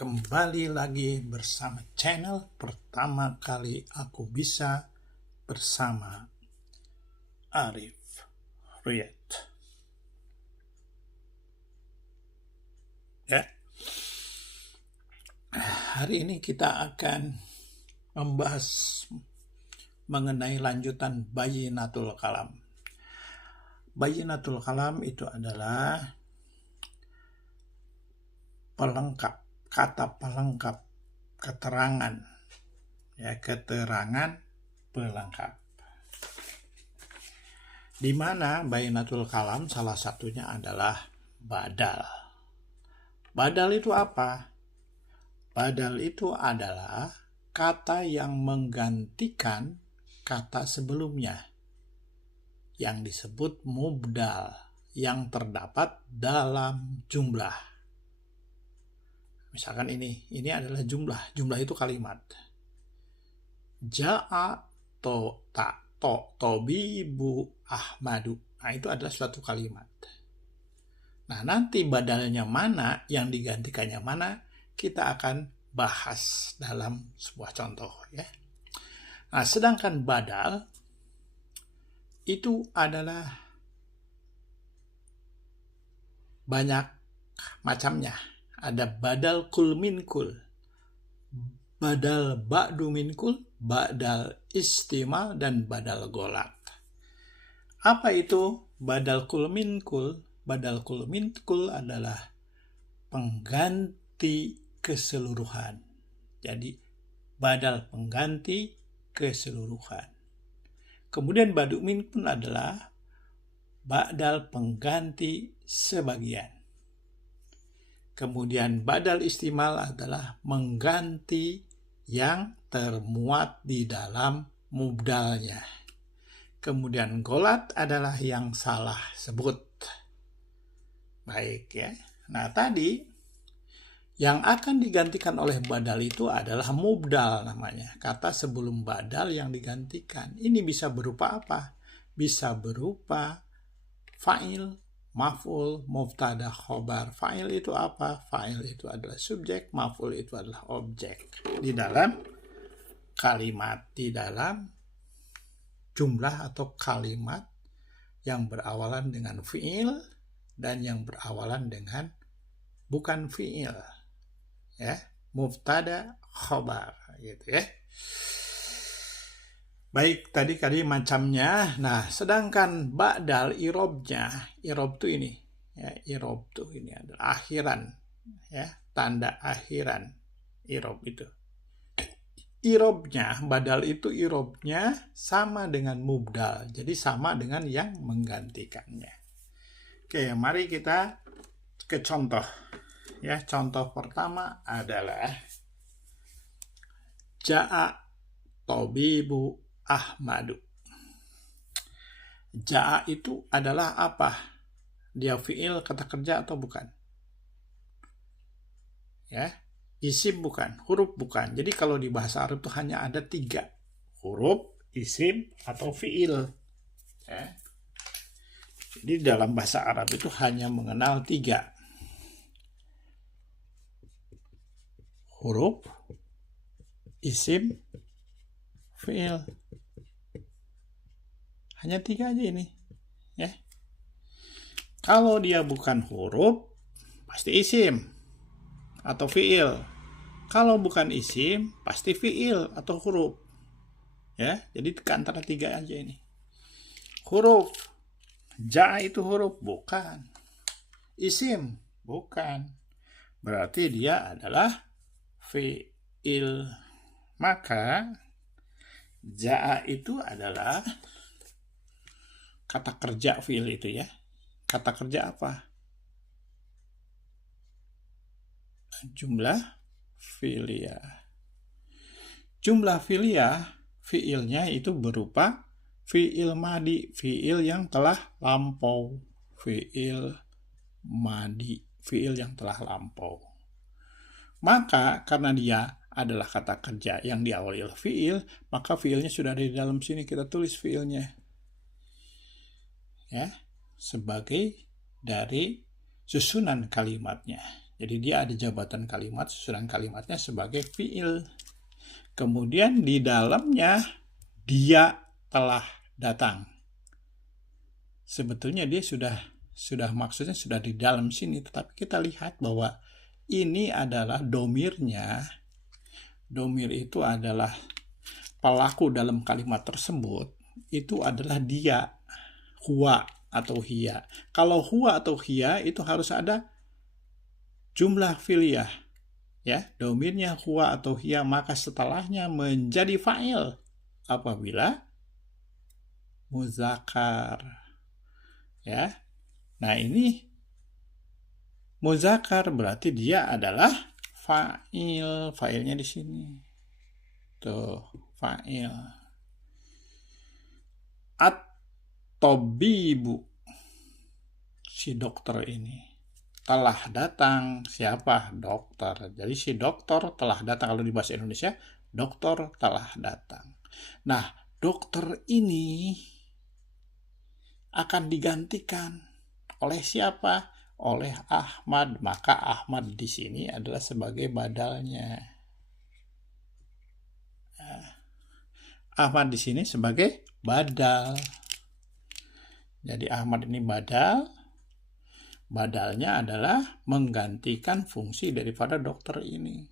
Kembali lagi bersama channel pertama kali aku bisa bersama Arif Ruyet. Ya. Hari ini kita akan membahas mengenai lanjutan Bayyinatul Kalam. Bayyinatul Kalam itu adalah pelengkap, kata pelengkap, keterangan, ya, keterangan pelengkap. Di mana Bayyinatul Kalam salah satunya adalah badal. Badal itu apa? Badal itu adalah kata yang menggantikan kata sebelumnya, yang disebut mubdal, yang terdapat dalam jumlah. Misalkan ini adalah jumlah. Jumlah itu kalimat. Ja'a tobibu Ahmadu. Nah, itu adalah suatu kalimat. Nah, nanti badalnya mana, yang digantikannya mana, kita akan bahas dalam sebuah contoh, ya. Nah, sedangkan badal itu adalah banyak macamnya. Ada badal kul min kul, badal ba'du min kul, badal istimal, dan badal golat. Apa itu badal kul min kul? Badal kul min kul adalah pengganti keseluruhan. Jadi badal pengganti keseluruhan. Kemudian ba'du min kul adalah badal pengganti sebagian. Kemudian badal istimal adalah mengganti yang termuat di dalam mubdalnya. Kemudian golat adalah yang salah sebut. Baik, ya. Nah, tadi yang akan digantikan oleh badal itu adalah mubdal namanya. Kata sebelum badal yang digantikan. Ini bisa berupa apa? Bisa berupa fa'il, maf'ul, mubtada, khobar. Fa'il itu apa? Fa'il itu adalah subjek, maf'ul itu adalah objek. Di dalam kalimat, di dalam jumlah atau kalimat yang berawalan dengan fi'il dan yang berawalan dengan bukan fi'il. Ya, mubtada, khobar, gitu, ya. Baik, tadi macamnya. Nah, sedangkan ba'dal irobnya, irob tuh ini, ya, irob tuh ini adalah akhiran, ya, tanda akhiran, irob itu. Irobnya, badal itu irobnya sama dengan mubdal, jadi sama dengan yang menggantikannya. Oke, mari kita ke contoh. Ya, contoh pertama adalah Ja'a tobibu Ahmadu. Ja'a itu adalah apa? Dia fi'il, kata kerja atau bukan? Ya, isim bukan, huruf bukan. Jadi kalau di bahasa Arab itu hanya ada 3. Huruf, isim, atau fi'il. Ya. Jadi dalam bahasa Arab itu hanya mengenal 3. Huruf, isim, fi'il. Hanya 3 aja ini, ya. Kalau dia bukan huruf, pasti isim atau fi'il. Kalau bukan isim, pasti fi'il atau huruf. Ya, jadi ke antara 3 aja ini. Huruf, ja itu huruf, bukan. Isim, bukan. Berarti dia adalah fi'il. Maka ja'a itu adalah kata kerja fi'il itu, ya. Kata kerja apa? Jumlah fi'liyah. Jumlah fi'liyah, fi'ilnya itu berupa fi'il madi, fi'il yang telah lampau. Fi'il madi, fi'il yang telah lampau. Maka karena dia adalah kata kerja yang diawali oleh fi'il, maka fi'ilnya sudah ada di dalam sini. Kita tulis fi'ilnya, ya, sebagai dari susunan kalimatnya. Jadi dia ada jabatan kalimat, susunan kalimatnya sebagai fiil. Kemudian di dalamnya dia telah datang. Sebetulnya dia sudah maksudnya sudah di dalam sini, tetapi kita lihat bahwa ini adalah domirnya. Domir itu adalah pelaku dalam kalimat tersebut, itu adalah dia, huwa atau hiya. Kalau huwa atau hiya itu harus ada jumlah fi'liyah, ya, domirnya huwa atau hiya, maka setelahnya menjadi fa'il apabila muzakkar, ya. Nah, ini muzakkar berarti dia adalah fa'il. Fa'ilnya di sini. Tuh, fa'il. At-tabibu, si dokter ini telah datang. Siapa? Dokter. Jadi si dokter telah datang. Kalau di bahasa Indonesia, dokter telah datang. Nah, dokter ini akan digantikan oleh siapa? Oleh Ahmad. Maka Ahmad di sini adalah sebagai badalnya. Ahmad di sini sebagai badal. Jadi Ahmad ini badal. Badalnya adalah menggantikan fungsi daripada dokter ini.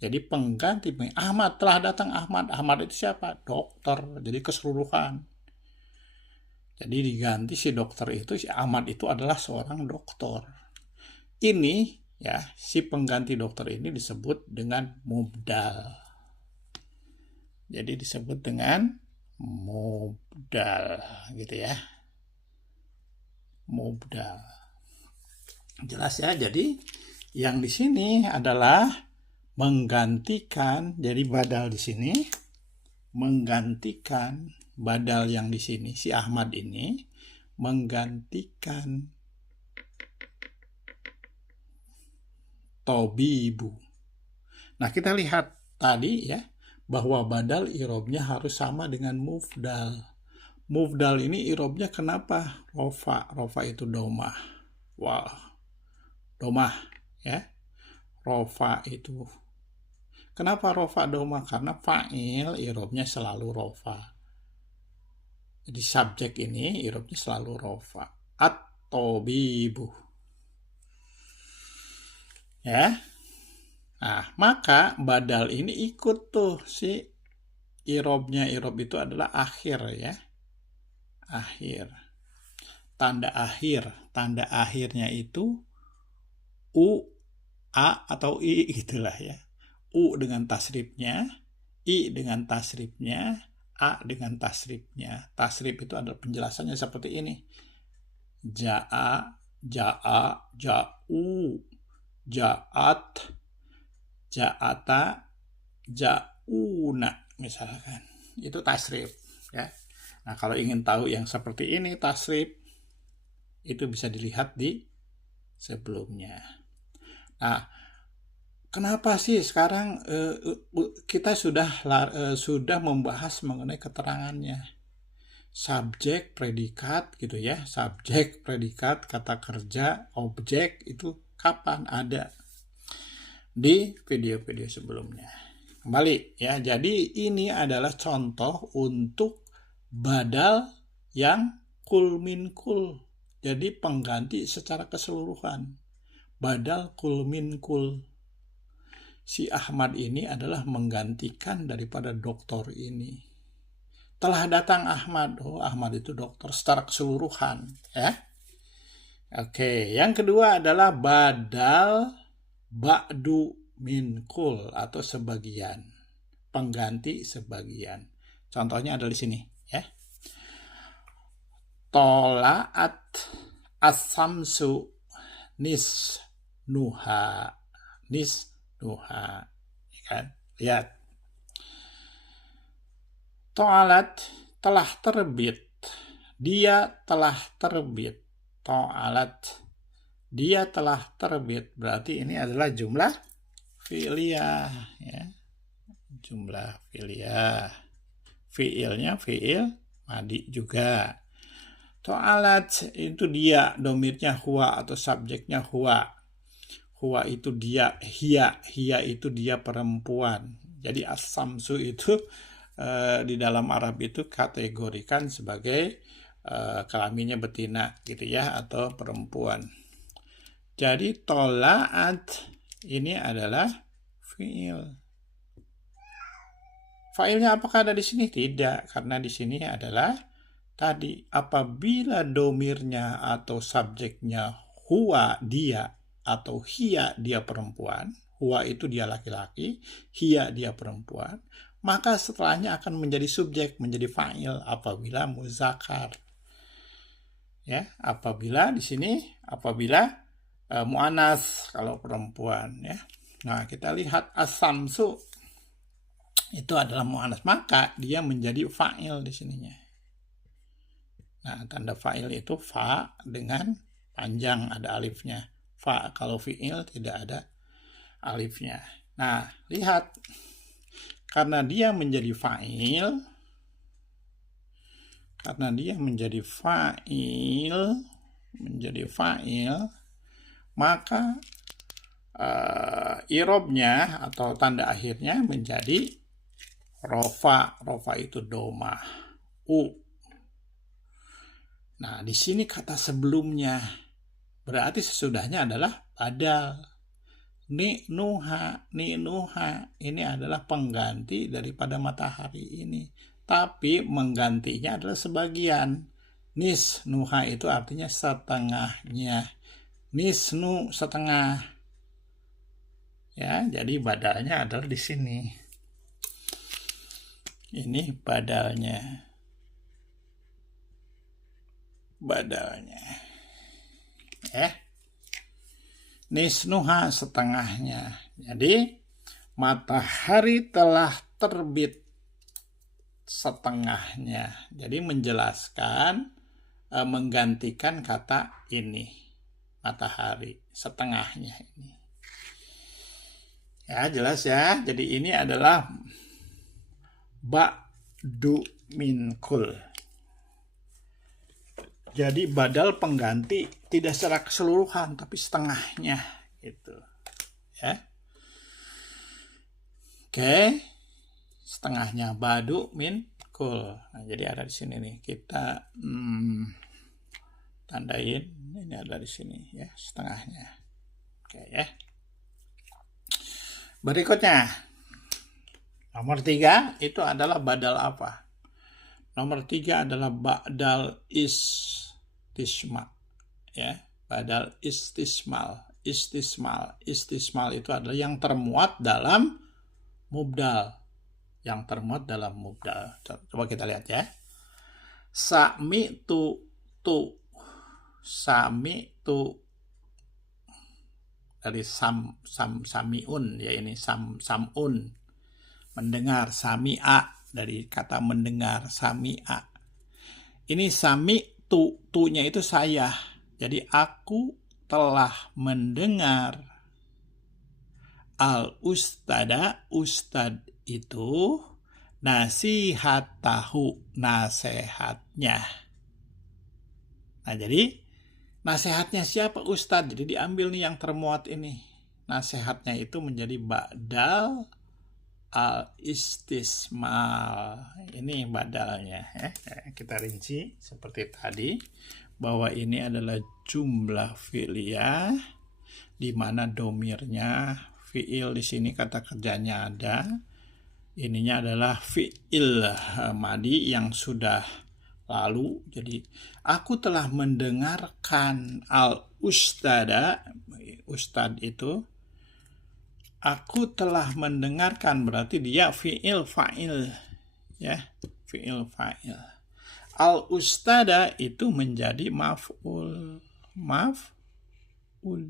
Jadi pengganti. Ahmad telah datang. Ahmad itu siapa? Dokter. Jadi keseluruhan. Jadi diganti si dokter itu, si Ahmad itu adalah seorang dokter. Ini, ya, si pengganti dokter ini disebut dengan mubdal. Jadi disebut dengan mubdal, gitu ya. Mubdal. Jelas ya. Jadi yang di sini adalah menggantikan, jadi badal di sini menggantikan badal yang di sini, si Ahmad ini menggantikan tobibu. Nah, kita lihat tadi ya, bahwa badal irobnya harus sama dengan mufdal. Mufdal ini irobnya kenapa? Rofa. Rofa itu domah. Wah, domah ya. Rofa itu. Kenapa rofa domah? Karena fa'il irobnya selalu rofa. Jadi subjek ini irobnya selalu rofa. At-tabibu. Ya. Nah, maka badal ini ikut tuh si irobnya. Irob itu adalah akhir ya. Akhir. Tanda akhir. Tanda akhirnya itu U, A, atau I gitulah ya. U dengan tasrifnya, I dengan tasrifnya, A dengan tasrifnya. Tasrif itu adalah penjelasannya seperti ini. Ja'a, ja'a, ja'u, ja'at, ja'ata, ja'una misalkan. Itu tasrif ya. Nah, kalau ingin tahu yang seperti ini tasrif, itu bisa dilihat di sebelumnya. Nah, kenapa sih sekarang kita sudah membahas mengenai keterangannya? Subjek, predikat gitu ya. Subjek, predikat, kata kerja, objek itu kapan ada? Di video-video sebelumnya. Kembali ya. Jadi ini adalah contoh untuk badal yang kul min kul. Jadi pengganti secara keseluruhan. Badal kul min kul. Si Ahmad ini adalah menggantikan daripada dokter ini. Telah datang Ahmad. Oh, Ahmad itu dokter secara keseluruhan. Ya. Oke, yang kedua adalah badal ba'du min kul atau sebagian. Pengganti sebagian. Contohnya ada di sini. Ya. Tola'at as-samsu nisnuha. Nisnuha. Kan? Lihat. To'alat telah terbit. Dia telah terbit. To'alat. Dia telah terbit. Berarti ini adalah jumlah fi'liyah. Ya. Jumlah fi'liyah. Fi'ilnya fi'il madi juga. To'alat itu dia. Domirnya huwa atau subjeknya huwa. Huwa itu dia, hiya itu dia perempuan. Jadi as-samsu itu di dalam Arab itu kategorikan sebagai kelaminnya betina gitu ya, atau perempuan. Jadi tola'at ini adalah fi'il. Fa'ilnya apakah ada di sini? Tidak, karena di sini adalah tadi apabila domirnya atau subjeknya huwa dia atau hiya dia perempuan, huwa itu dia laki-laki, hiya dia perempuan, maka setelahnya akan menjadi subjek, menjadi fa'il apabila muzakkar. Ya, apabila di sini mu'anats kalau perempuan ya. Nah, kita lihat as-samsu itu adalah mu'anats, maka dia menjadi fa'il di sininya. Nah, tanda fa'il itu fa dengan panjang ada alifnya. Fa kalau fi'il tidak ada alifnya. Nah, lihat karena dia menjadi fa'il, maka irobnya atau tanda akhirnya menjadi rofa. Rofa itu domah u. Nah, di sini kata sebelumnya berarti sesudahnya adalah badal. Ni'nuha ini adalah pengganti daripada matahari ini. Tapi menggantinya adalah sebagian. Nisnuha itu artinya setengahnya. Nisnu setengah. Ya, jadi badalnya adalah di sini. Ini badalnya. Ya. Nisnuha setengahnya. Jadi matahari telah terbit setengahnya. Jadi menjelaskan, menggantikan kata ini. Matahari setengahnya ini. Ya, jelas ya. Jadi ini adalah ba'du min kul. Jadi badal pengganti tidak secara keseluruhan tapi setengahnya gitu. Ya. Oke. Setengahnya ba'du min kul. Nah, jadi ada di sini nih. Kita tandain ini ada di sini ya, setengahnya. Oke ya. Berikutnya nomor 3 itu adalah badal apa? Nomor 3 adalah badal istisma, ya, badal istismal. Istismal itu adalah yang termuat dalam mubdal. Coba kita lihat ya. Sami tu dari samiun ya, ini samun mendengar, sami'a dari kata mendengar, sami'a. Ini sami tu-nya itu saya. Jadi aku telah mendengar al-ustada, ustad itu nasihatahu, nasihatnya. Nah, jadi nasihatnya siapa? Ustad. Jadi diambil nih yang termuat ini. Nasihatnya itu menjadi badal al-istismal. Ini badalnya. Kita rinci seperti tadi bahwa ini adalah jumlah fi'liyah di mana domirnya fi'il, di sini kata kerjanya ada. Ininya adalah fi'il madi yang sudah lalu. Jadi aku telah mendengarkan al-ustada, ustad itu. Aku telah mendengarkan berarti dia fi'il fa'il ya, fi'il fa'il. Al-ustada itu menjadi maf'ul. Maf'ul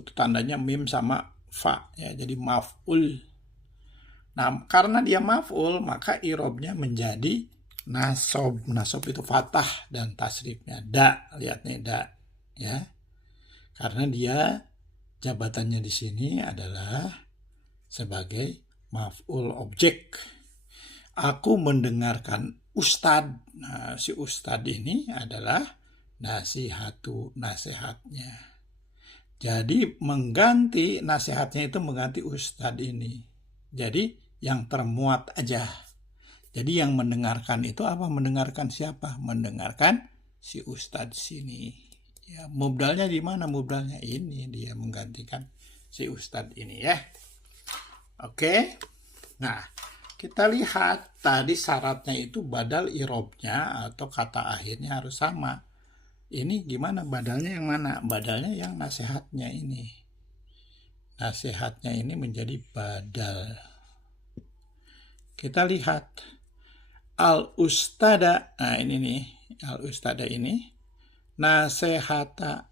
itu tandanya mim sama fa ya, jadi maf'ul. Nah, karena dia maf'ul maka i'rabnya menjadi nasob. Nasob itu fathah dan tasrifnya da. Lihat nih da ya. Karena dia jabatannya di sini adalah sebagai maf'ul objek. Aku mendengarkan ustad. Nah, si ustad ini adalah nasihatu, nasihatnya. Jadi mengganti nasihatnya itu mengganti ustadz ini. Jadi yang termuat aja. Jadi yang mendengarkan itu apa? Mendengarkan siapa? Mendengarkan si ustadz sini. Ya, mubdalnya di mana? Mubdalnya ini, dia menggantikan si ustadz ini ya. Oke. Nah, kita lihat tadi syaratnya itu badal irobnya atau kata akhirnya harus sama. Ini gimana badalnya yang mana? Badalnya yang nasihatnya ini. Nasihatnya ini menjadi badal. Kita lihat al-ustada. Nah ini nih, al-ustada ini. Nasihata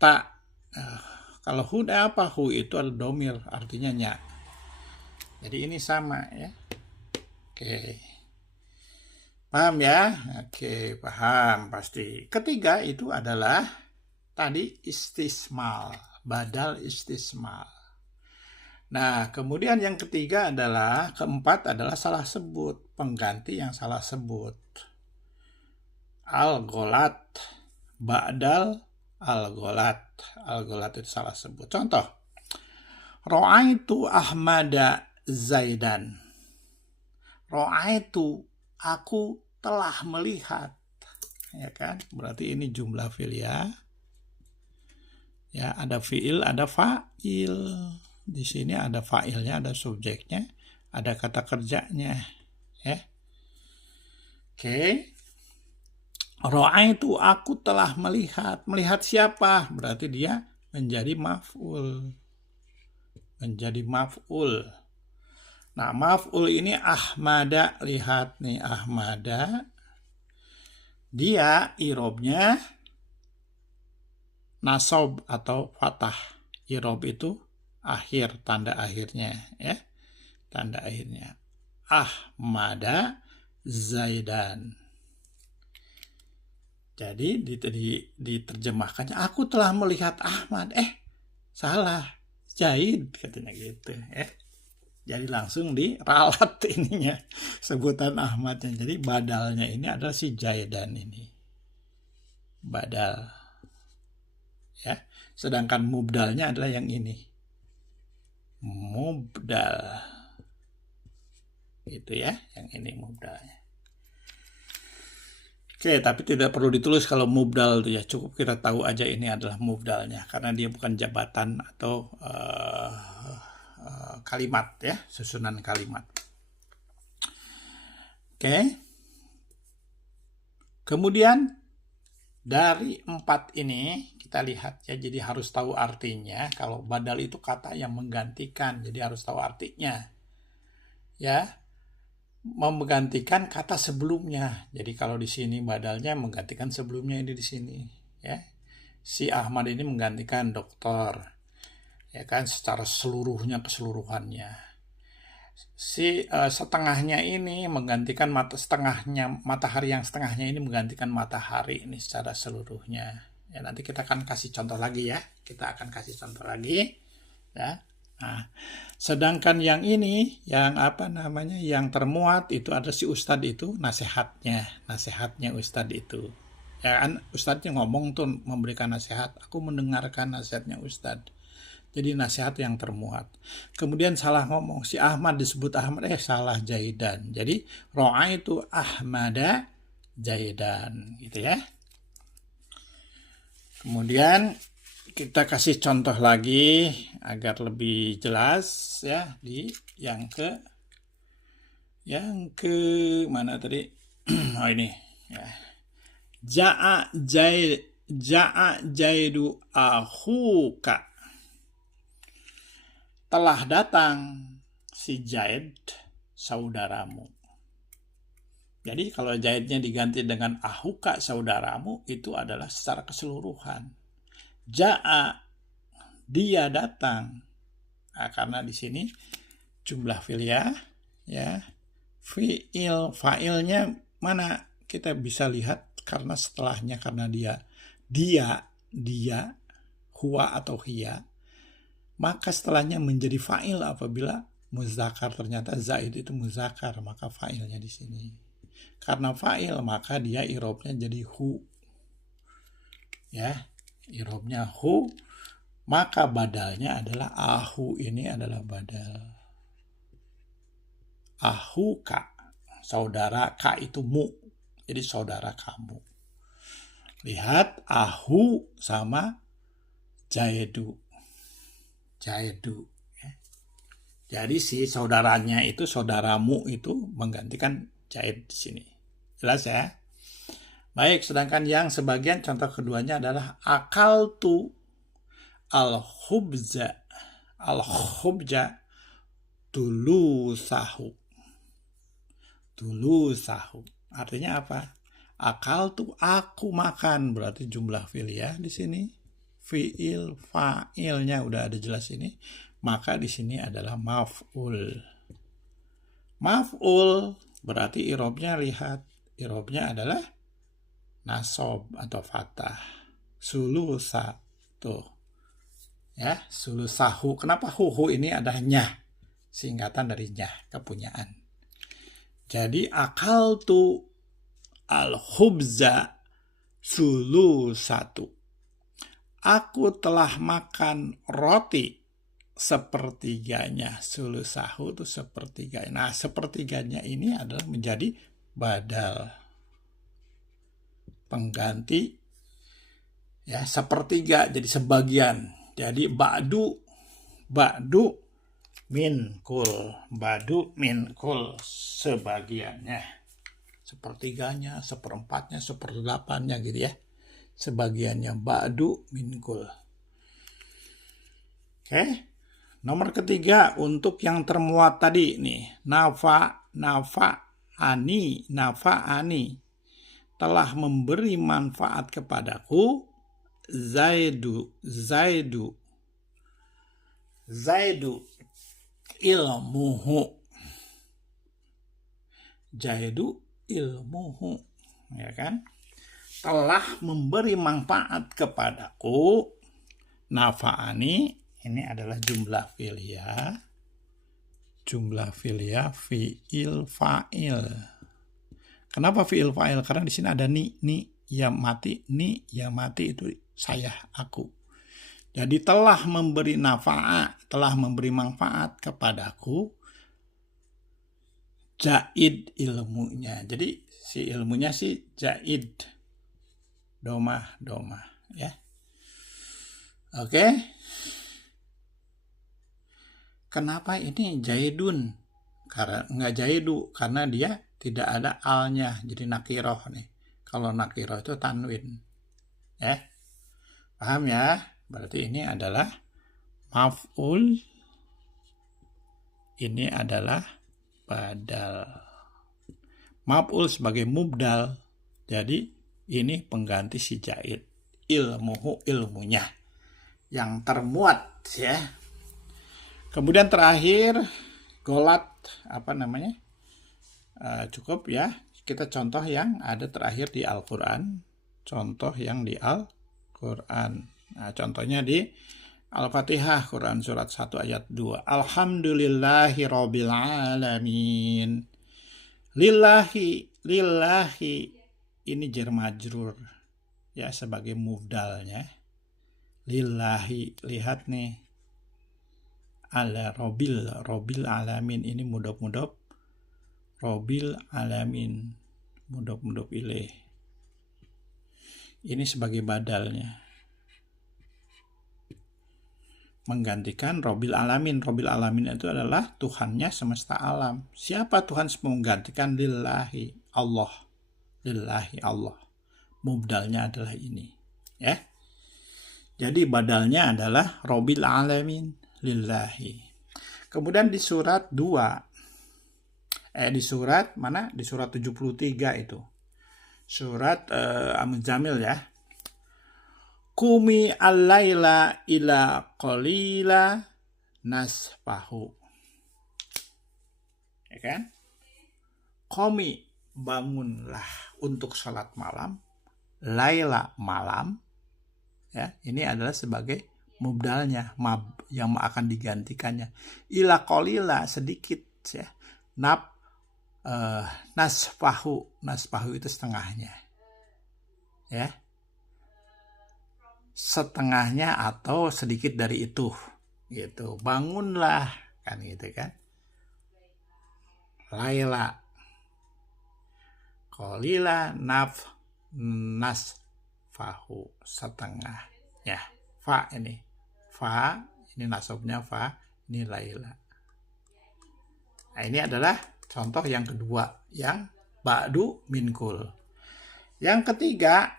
tak. Kalau hu apa? Hu itu adalah domir, artinya nya. Jadi ini sama ya. Oke. Paham ya? Oke, paham pasti. Ketiga itu adalah tadi istismal, badal istismal. Nah, kemudian yang ketiga adalah, keempat adalah salah sebut, pengganti yang salah sebut. Al-golat, ba'dal al-golat. Al-golat itu salah sebut. Contoh, Ro'aitu Ahmada Zaidan. Ro'aitu, aku telah melihat, ya kan? Berarti ini jumlah fi'il ya. Ya, ada fi'il, ada fa'il. Di sini ada fa'ilnya, ada subjeknya, ada kata kerjanya, ya. Oke. Ra'aitu, aku telah melihat. Melihat siapa? Berarti dia menjadi maf'ul. Menjadi maf'ul. Nah, maf'ul ini Ahmada, lihat nih Ahmada. Dia irobnya nasab atau fathah. Irob itu akhir, tanda akhirnya ya. Tanda akhirnya. Ahmada Zaidan. Jadi diterjemahkannya aku telah melihat Ahmad. Salah. Zaid katanya gitu ya. Jadi langsung diralat ininya, sebutan Ahmadnya. Jadi badalnya ini adalah si Zaidan ini. Badal. Ya. Sedangkan mubdalnya adalah yang ini. Mubdal. Itu ya, yang ini mubdalnya. Oke, tapi tidak perlu ditulis kalau mubdal itu ya. Cukup kita tahu aja ini adalah mubdalnya. Karena dia bukan jabatan atau kalimat ya, susunan kalimat. Oke. Kemudian dari 4 ini kita lihat ya, jadi harus tahu artinya. Kalau badal itu kata yang menggantikan, jadi harus tahu artinya. Ya. Menggantikan kata sebelumnya. Jadi kalau di sini badalnya menggantikan sebelumnya ini di sini ya. Si Ahmad ini menggantikan dokter. Ya kan, secara keseluruhannya. Si setengahnya ini menggantikan matahari yang setengahnya ini menggantikan matahari ini secara seluruhnya. Ya, nanti kita akan kasih contoh lagi ya. Kita akan kasih contoh lagi ya. Nah, sedangkan yang ini yang yang termuat itu ada si ustadz itu nasihatnya ustadz itu. Ya kan, ustadznya ngomong tuh memberikan nasihat, aku mendengarkan nasihatnya ustadz. Jadi nasihat yang termuat. Kemudian salah ngomong, si Ahmad disebut Ahmad, salah Zaidan. Jadi Ro'aitu Ahmada Zaidan, gitu ya. Kemudian kita kasih contoh lagi agar lebih jelas ya, di yang ke mana tadi? Oh ini ya. Ja'a Jaidu akhuka. Telah datang si Zaid saudaramu. Jadi kalau Zaidnya diganti dengan ahuka saudaramu, itu adalah secara keseluruhan. Ja'a, dia datang. Nah, karena di sini jumlah fi'il ya. Fa'ilnya mana? Kita bisa lihat karena setelahnya, karena dia, huwa atau hiya. Maka setelahnya menjadi fa'il apabila muzakkar, ternyata Zaid itu muzakkar, maka fa'ilnya di sini. Karena fa'il maka dia irobnya jadi hu. ya, i'rabnya hu, maka badalnya adalah ahu. Ini adalah badal. Ahu ka, saudara, ka itu mu, jadi saudara kamu. Lihat, ahu sama jaedu. Jaedu. Jadi si saudaranya itu, saudaramu itu menggantikan jaed di sini. Jelas ya? Baik, sedangkan yang sebagian contoh keduanya adalah akaltu al-khubza. Al-khubza tulusahu. Tulusahu. Artinya apa? Akaltu, aku makan, berarti jumlah fi'il ya di sini. Fi'il, fa'ilnya udah ada jelas ini. Maka di sini adalah maf'ul. Maf'ul berarti i'rabnya, lihat. I'rabnya adalah nasab atau fathah. Sulusa. Tuh. Ya, sulusahu. Kenapa hu ini ada nyah? Singkatan dari nyah, kepunyaan. Jadi akaltu al-khubza sulusatu. Aku telah makan roti sepertiganya. Sulusahu itu sepertiganya. Nah, sepertiganya ini adalah menjadi badal, pengganti ya, sepertiga jadi sebagian. Jadi ba'du minkul, ba'du minkul, sebagiannya, sepertiganya, seperempatnya, seperdelapannya gitu ya. Sebagiannya ba'du minkul. Oke. Nomor ketiga untuk yang termuat tadi nih, nafa'ani telah memberi manfaat kepadaku. Zaidu ilmuhu. Zaidu ilmuhu, ya kan? Telah memberi manfaat kepadaku. Nafa'ani ini adalah jumlah fi'liyah. Jumlah fi'liyah fi'il fa'il. Kenapa fi'il fa'il? Karena di sini ada ni yang mati, itu saya, aku. Jadi telah memberi nafa'a, telah memberi manfaat kepadaku. Jaid ilmunya. Jadi si ilmunya si jaid. Domah ya. Oke. Kenapa ini jaidun? Karena enggak jaidu, karena dia tidak ada alnya, jadi nakiroh nih. Kalau nakiroh itu tanwin. Ya. Paham ya? Berarti ini adalah maf'ul. Ini adalah badal. Maf'ul sebagai mubdal. Jadi ini pengganti si jaid. Ilmuhu, ilmunya. Yang termuat ya. Kemudian terakhir golat cukup ya. Kita contoh yang ada terakhir di Al-Quran. Contoh yang di Al-Quran. Nah, contohnya di Al-Fatihah, Quran surat 1 ayat 2. Alhamdulillahi rabbil alamin. Lillahi ini jar majrur ya, sebagai mubdalnya. Lillahi, lihat nih. Ala robil alamin, ini mudhof robil alamin, mudhof ilaih. Ini sebagai badalnya, menggantikan robil alamin. Robil alamin itu adalah Tuhannya semesta alam. Siapa Tuhan menggantikan? Lillahi, Allah. Lillahi, Allah. Mubdalnya adalah ini ya. Jadi badalnya adalah robil alamin, lillahi. Kemudian di surat 2, di surat mana? Di surat 73 itu. Surat Al-Muzammil ya. Qumi al-laila ila qalila nasfahu. Ya kan? Qumi, bangunlah untuk salat malam. Laila, malam. Ya, ini adalah sebagai mubdalnya, yang akan digantikannya. Ila qalila, sedikit ya. Nasfahu itu setengahnya. Ya. setengahnya atau sedikit dari itu, gitu. Bangunlah, kan gitu kan. Laila, qalila nasfahu, setengah. Ya, fa ini nasabnya fa, ini Laila. Nah, ini adalah contoh yang kedua, yang ba'du minkul. Yang ketiga,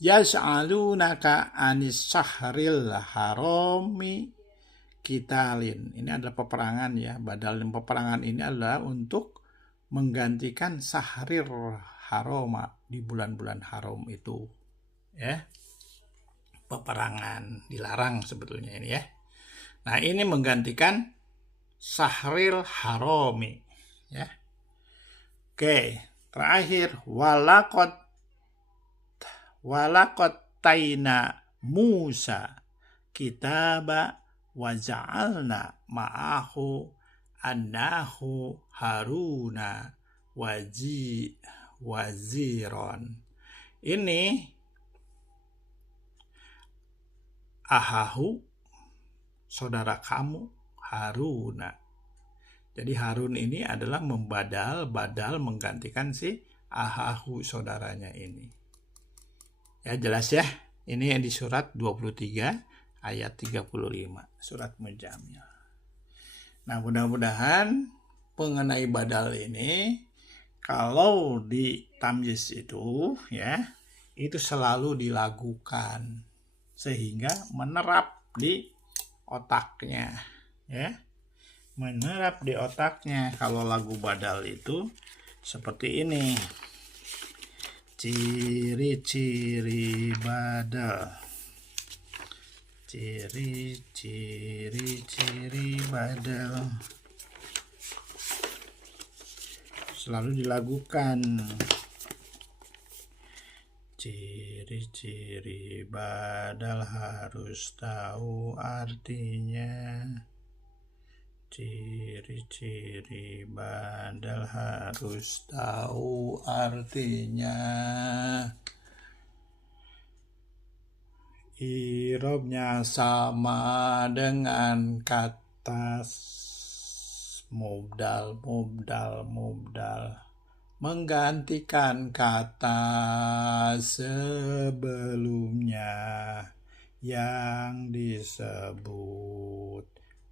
yas'alunaka anis syahril harami kitalin. Ini adalah peperangan ya. Badal peperangan ini adalah untuk menggantikan sahrir haroma, di bulan-bulan haram itu. Ya. Peperangan dilarang sebetulnya ini ya. Nah, ini menggantikan sahril harami ya. Oke, terakhir walakot taina Musa kitaba wa ja'alna ma'ahu annahu haruna waziron. Ini ahahu, saudara kamu Haruna. Jadi Harun ini adalah badal menggantikan si ahahu, saudaranya ini. Ya, jelas ya. Ini yang di surat 23 ayat 35, surat Mujamil. Nah, mudah-mudahan mengenai badal ini, kalau di tamyiz itu ya, itu selalu dilakukan sehingga menerap di otaknya ya, menerap di otaknya. Kalau lagu badal itu seperti ini, ciri-ciri badal, ciri-ciri badal selalu dilakukan. Ciri-ciri badal harus tahu artinya. Ciri-ciri badal harus tahu artinya. I'rabnya sama dengan kata mubdal, menggantikan kata sebelumnya yang disebut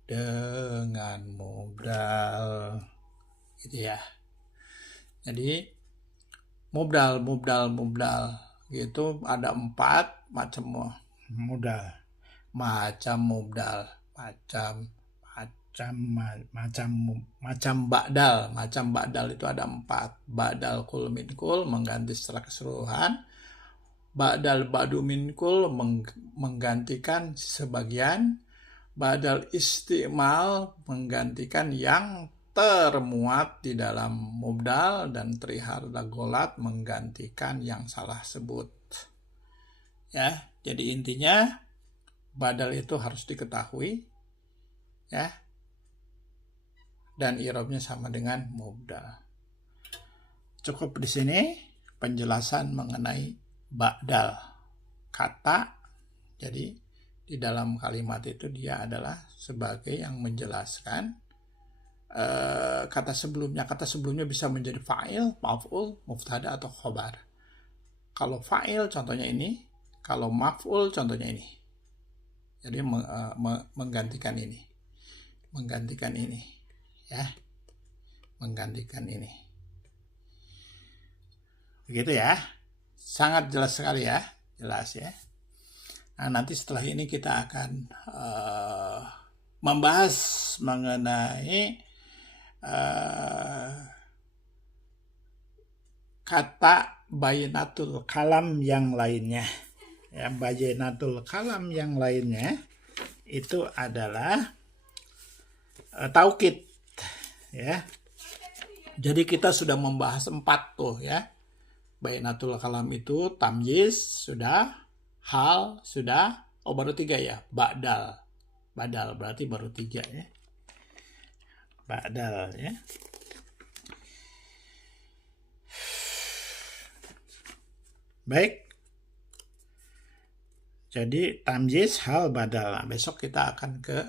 dengan mubdal, gitu ya. Jadi mubdal gitu ada 4 macam mubdal, macam ba'dal itu ada 4. Ba'dal kul minkul mengganti secara keseluruhan. Ba'dal ba'du minkul menggantikan sebagian. Ba'dal istimal menggantikan yang termuat di dalam mubdal, dan triharda golat menggantikan yang salah sebut. Ya, jadi intinya badal itu harus diketahui ya, dan i'rabnya sama dengan mubdal. Cukup di sini penjelasan mengenai ba'dal kata. Jadi di dalam kalimat itu dia adalah sebagai yang menjelaskan kata sebelumnya. Kata sebelumnya bisa menjadi fa'il, maf'ul, mubtada atau khobar. Kalau fa'il contohnya ini, kalau maf'ul contohnya ini. Jadi menggantikan ini ya, menggantikan ini, begitu ya. Sangat jelas sekali ya, jelas ya. Nah, nanti setelah ini kita akan membahas mengenai kata bayinatul kalam yang lainnya ya. Bayinatul kalam yang lainnya itu adalah taukid ya. Jadi kita sudah membahas 4 tuh ya. Bayinatul kalam itu tamyiz sudah, hal sudah, baru 3 ya, badal berarti baru 3 ya, badal ya. Baik, Jadi tamyiz hal badal. Nah, besok kita akan ke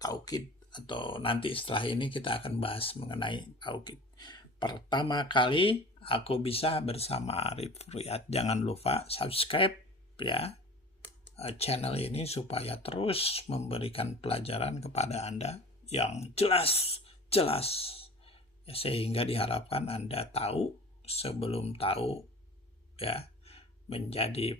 taukid, atau nanti setelah ini kita akan bahas mengenai taukid. Pertama kali aku bisa bersama Arif Ruyat. Jangan lupa subscribe ya channel ini supaya terus memberikan pelajaran kepada Anda yang jelas ya, sehingga diharapkan Anda tahu sebelum tahu ya, menjadi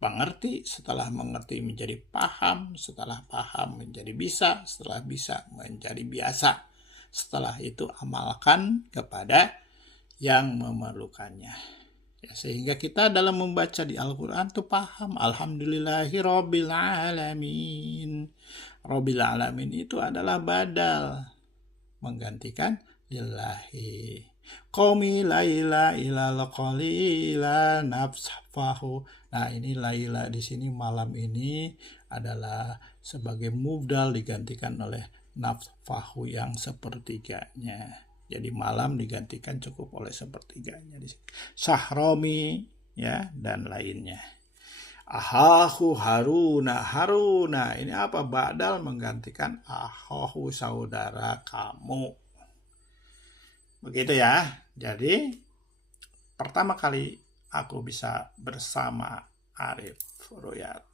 mengerti, setelah mengerti menjadi paham, setelah paham menjadi bisa, setelah bisa menjadi biasa, setelah itu amalkan kepada yang memerlukannya ya, sehingga kita dalam membaca di Al-Quran tuh paham. Alhamdulillahi Rabbil Alamin. Rabbil Alamin itu adalah badal menggantikan lillahi. Qawmi laila ilal qalila nafsafahu. Nah, ini laila di sini malam ini adalah sebagai mubdal digantikan oleh nafsafahu yang sepertiganya. Jadi malam digantikan cukup oleh sepertiganya di sini. Sahromi ya dan lainnya. Ahahu Haruna. Haruna ini apa? Badal menggantikan ahahu, saudara kamu. Begitu ya. Jadi pertama kali aku bisa bersama Arif Ruyat.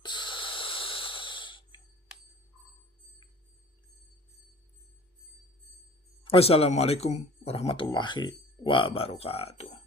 Wassalamualaikum warahmatullahi wabarakatuh.